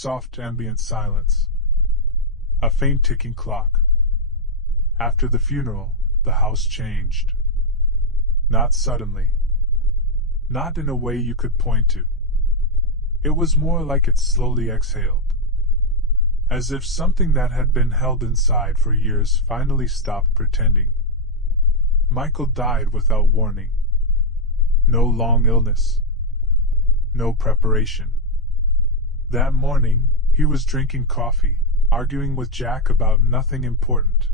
soft ambient silence. A faint ticking clock. After the funeral, the house changed. Not suddenly. Not in a way you could point to. It was more like it slowly exhaled. As if something that had been held inside for years finally stopped pretending. Michael died without warning. No long illness. No preparation. That morning, he was drinking coffee, arguing with Jack about nothing important.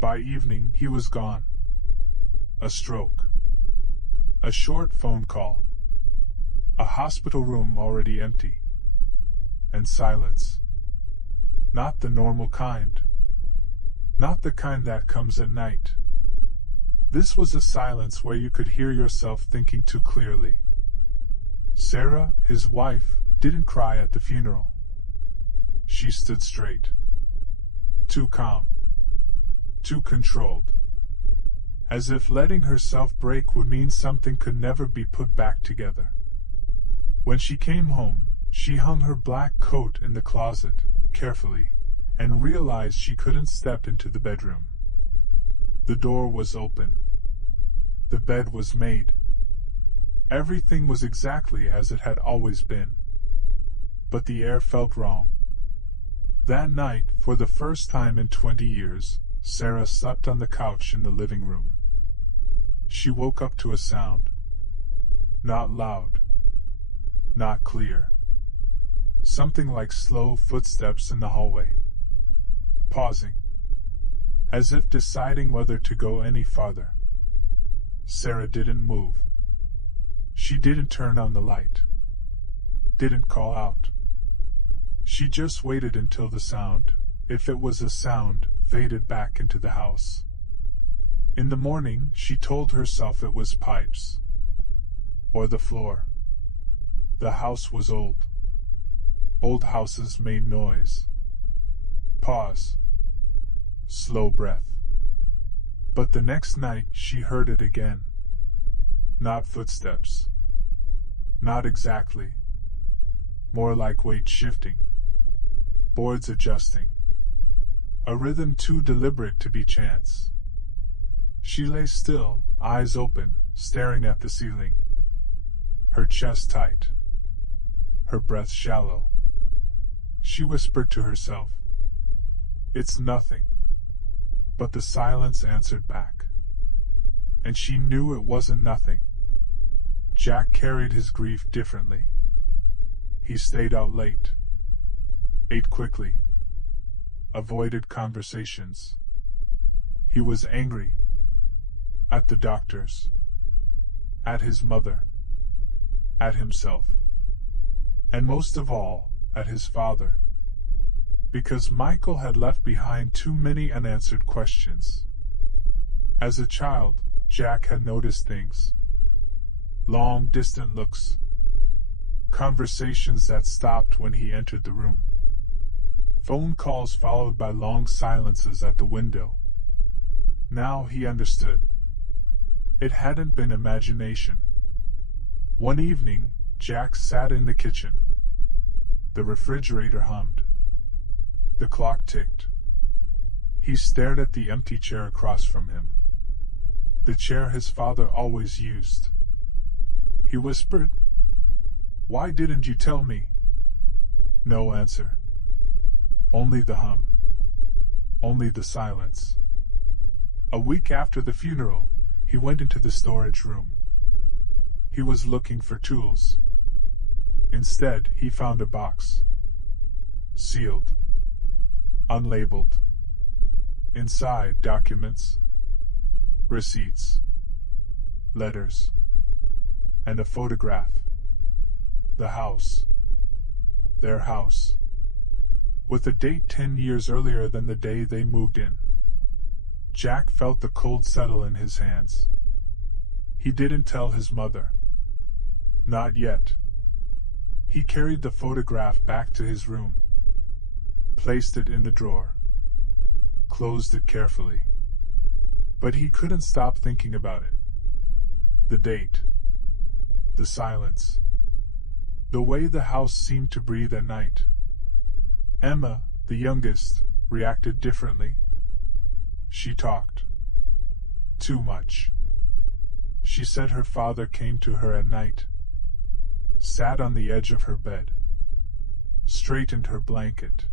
By evening, he was gone. A stroke. A short phone call. A hospital room already empty. And silence. Not the normal kind. Not the kind that comes at night. This was a silence where you could hear yourself thinking too clearly. Sarah, his wife, didn't cry at the funeral. She stood straight. Too calm. Too controlled. As if letting herself break would mean something could never be put back together. When she came home, she hung her black coat in the closet, carefully, and realized she couldn't step into the bedroom. The door was open. The bed was made. Everything was exactly as it had always been. But the air felt wrong. That night, for the first time in 20 years, Sarah slept on the couch in the living room. She woke up to a sound. Not loud. Not clear. Something like slow footsteps in the hallway. Pausing. As if deciding whether to go any farther. Sarah didn't move. She didn't turn on the light. Didn't call out. She just waited until the sound, if it was a sound, faded back into the house. In the morning, she told herself it was pipes. Or the floor. The house was old. Old houses made noise. Pause. Slow breath. But the next night she heard it again. Not footsteps. Not exactly. More like weight shifting. Boards adjusting. A rhythm too deliberate to be chance. She lay still, eyes open, staring at the ceiling. Her chest tight. Her breath shallow. She whispered to herself, "It's nothing." But the silence answered back. And she knew it wasn't nothing. Jack carried his grief differently. He stayed out late. Ate quickly. Avoided conversations. He was angry. At the doctors. At his mother. At himself. And most of all, at his father. Because Michael had left behind too many unanswered questions. As a child, Jack had noticed things. Long, distant looks. Conversations that stopped when he entered the room. Phone calls followed by long silences at the window. Now he understood. It hadn't been imagination. One evening, Jack sat in the kitchen. The refrigerator hummed. The clock ticked. He stared at the empty chair across from him. The chair his father always used. He whispered, "Why didn't you tell me?" No answer. Only the hum. Only the silence. A week after the funeral, he went into the storage room. He was looking for tools. Instead, he found a box. Sealed. Unlabeled. Inside, documents. Receipts. Letters. And a photograph. The house. Their house. With a date 10 years earlier than the day they moved in. Jack felt the cold settle in his hands. He didn't tell his mother. Not yet. He carried the photograph back to his room. Placed it in the drawer. Closed it carefully. But he couldn't stop thinking about it. The date. The silence. The way the house seemed to breathe at night. Emma, the youngest, reacted differently. She talked. Too much. She said her father came to her at night, sat on the edge of her bed, straightened her blanket,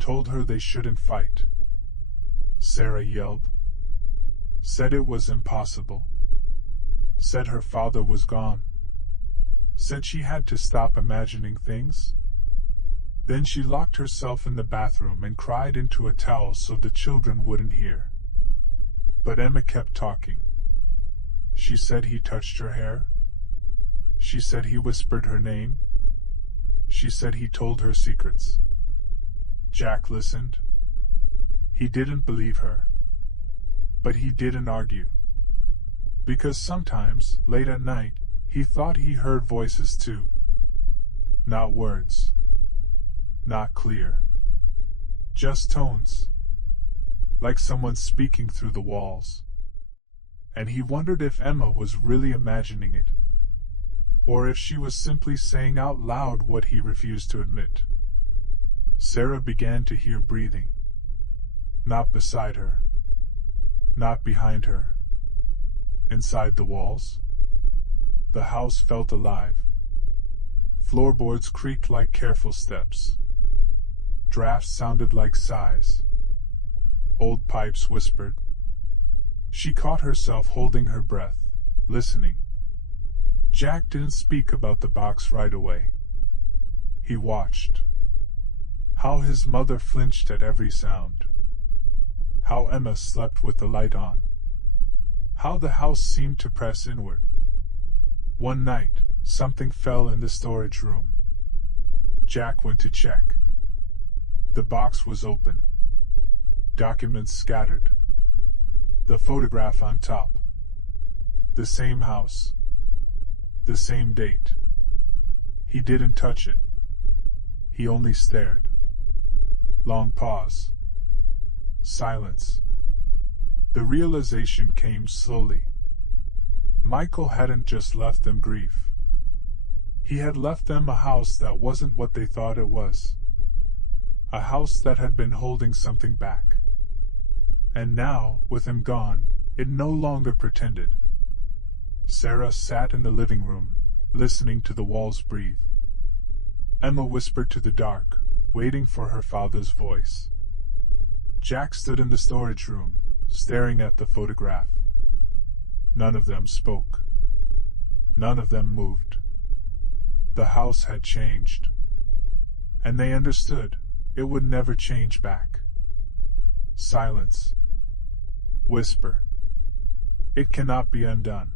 told her they shouldn't fight. Sarah yelled. Said it was impossible. Said her father was gone. Said she had to stop imagining things. Then she locked herself in the bathroom and cried into a towel so the children wouldn't hear. But Emma kept talking. She said he touched her hair. She said he whispered her name. She said he told her secrets. Jack listened. He didn't believe her. But he didn't argue. Because sometimes, late at night, he thought he heard voices too. Not words. Not clear. Just tones. Like someone speaking through the walls. And he wondered if Emma was really imagining it. Or if she was simply saying out loud what he refused to admit. Sarah began to hear breathing. Not beside her. Not behind her. Inside the walls. The house felt alive. Floorboards creaked like careful steps. Drafts sounded like sighs. Old pipes whispered. She caught herself holding her breath, listening. Jack didn't speak about the box right away. He watched. How his mother flinched at every sound. How Emma slept with the light on. How the house seemed to press inward. One night, something fell in the storage room. Jack went to check. The box was open. Documents scattered. The photograph on top. The same house. The same date. He didn't touch it. He only stared. Long pause. Silence. The realization came slowly. Michael hadn't just left them grief. He had left them a house that wasn't what they thought it was. A house that had been holding something back. And now, with him gone, it no longer pretended. Sarah sat in the living room, listening to the walls breathe. Emma whispered to the dark, waiting for her father's voice. Jack stood in the storage room, staring at the photograph. None of them spoke. None of them moved. The house had changed. And they understood it would never change back. Silence. Whisper. It cannot be undone.